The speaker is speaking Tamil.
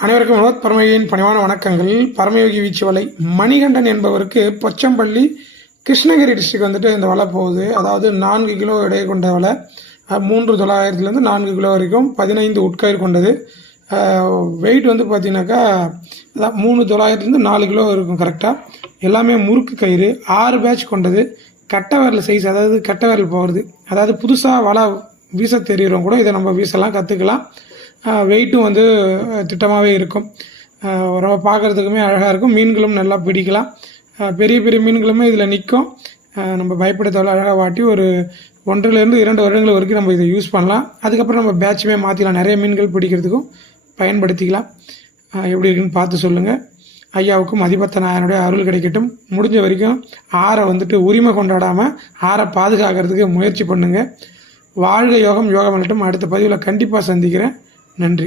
அனைவருக்கும் வினோத் பரமயோகியின் பணிவான வணக்கங்கள். பரமயோகி வீச்சு வலை மணிகண்டன் என்பவருக்கு பொச்சம்பள்ளி கிருஷ்ணகிரி டிஸ்ட்ரிக்ட் வந்துட்டு இந்த வலை போகுது. அதாவது 4 கிலோ எடை கொண்ட வலை, 3,900 4 கிலோ வரைக்கும் 15 உட்கயிறு கொண்டது. வெயிட் வந்து பார்த்தீங்கன்னாக்கா 3,900 4 கிலோ இருக்கும் கரெக்டாக. எல்லாமே முறுக்கு கயிறு, 6 பேட்ச் கொண்டது. கட்டை விரல் சைஸ், அதாவது கட்டை விரல் போகிறது. அதாவது புதுசாக வலை வீச தெரிகிறவங்க கூட இதை நம்ம வீசலாம், கற்றுக்கலாம். வெயிட்டும் வந்து திட்டமாகவே இருக்கும். ரொம்ப பார்க்குறதுக்குமே அழகாக இருக்கும். மீன்களும் நல்லா பிடிக்கலாம். பெரிய பெரிய மீன்களுமே இதில் நிற்கும். நம்ம பயப்பட தேவையில்ல. அழகாக வாட்டி ஒரு 1 to 2 வருடங்கள் வரைக்கும் நம்ம இதை யூஸ் பண்ணலாம். அதுக்கப்புறம் நம்ம பேட்சுமே மாற்றிக்கலாம். நிறைய மீன்கள் பிடிக்கிறதுக்கும் பயன்படுத்திக்கலாம். எப்படி இருக்குன்னு பார்த்து சொல்லுங்கள். ஐயாவுக்கும் அதிபத்த நாயனுடைய அருள் கிடைக்கட்டும். முடிஞ்ச வரைக்கும் ஆறை வந்துட்டு உரிமை கொண்டாடாமல் ஆறை பாதுகாக்கிறதுக்கு முயற்சி பண்ணுங்கள். வாழ்க யோகம், யோகம் வரட்டும். அடுத்த பதிவில் கண்டிப்பாக சந்திக்கிறேன். நன்றி.